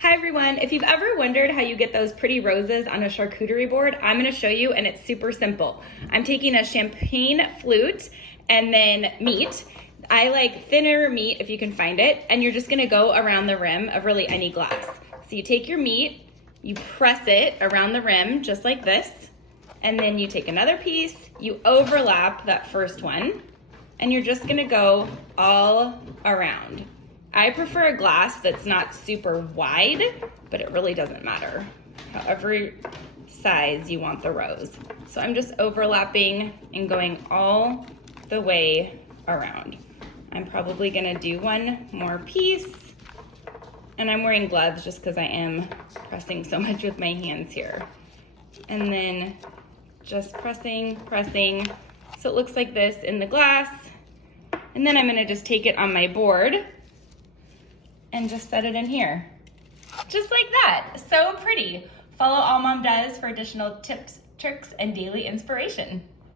Hi everyone, if you've ever wondered how you get those pretty roses on a charcuterie board, I'm gonna show you and it's super simple. I'm taking a champagne flute and then meat. I like thinner meat if you can find it, and you're just gonna go around the rim of really any glass. So you take your meat, you press it around the rim just like this, and then you take another piece, you overlap that first one, and you're just gonna go all around. I prefer a glass that's not super wide, but it really doesn't matter. However size you want the rose. So I'm just overlapping and going all the way around. I'm probably gonna do one more piece, and I'm wearing gloves just because I am pressing so much with my hands here. And then just pressing, so it looks like this in the glass. And then I'm gonna just take it on my board and just set it in here. Just like that, so pretty. Follow All Mom Does for additional tips, tricks, and daily inspiration.